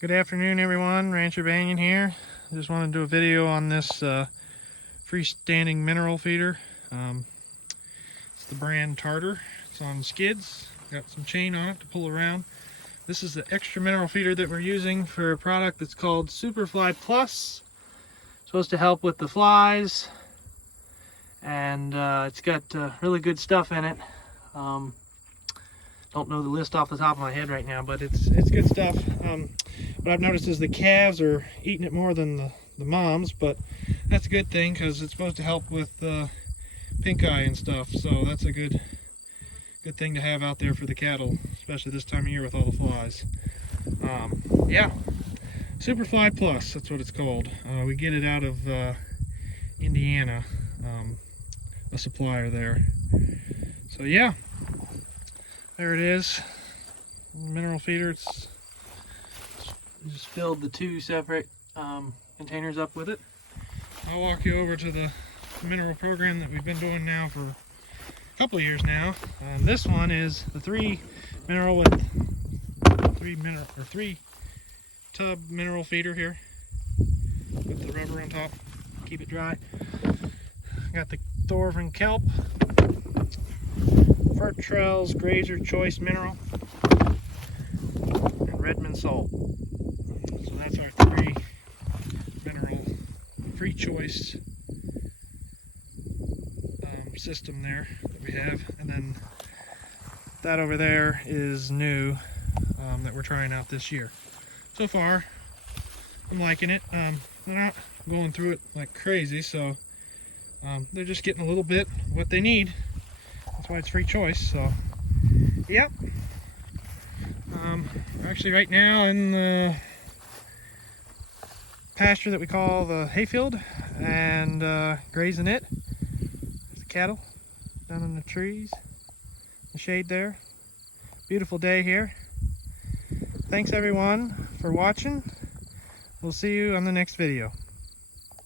Good afternoon, everyone. Rancher Banyon here. I just want to do a video on this freestanding mineral feeder. It's the brand Tartar. It's on skids. Got some chain on it to pull around. This is the extra mineral feeder that we're using for a product that's called Superfly Plus. It's supposed to help with the flies, and it's got really good stuff in it. Don't know the list off the top of my head right now, but it's good stuff. What I've noticed is the calves are eating it more than the moms, but that's a good thing because it's supposed to help with pink eye and stuff. So that's a good thing to have out there for the cattle, especially this time of year with all the flies. Yeah, Superfly Plus, that's what it's called. We get it out of Indiana, a supplier there. So yeah, there it is, mineral feeder. It's just filled the two separate containers up with it. I'll walk you over to the mineral program that we've been doing now for a couple of years now. This one is the three tub mineral feeder here with the rubber on top, keep it dry. Got the Garlic Kelp, Fertrell's Grazers Choice mineral, and Redmond Salt. So that's our three mineral free choice system there that we have. And then that over there is new, that we're trying out this year. So far, I'm liking it. They're not going through it like crazy, so they're just getting a little bit of what they need. That's why it's free choice. So yep, we're actually right now in the pasture that we call the hayfield, and grazing it. There's the cattle down in the trees, the shade there. Beautiful day here. Thanks everyone for watching. We'll see you on the next video.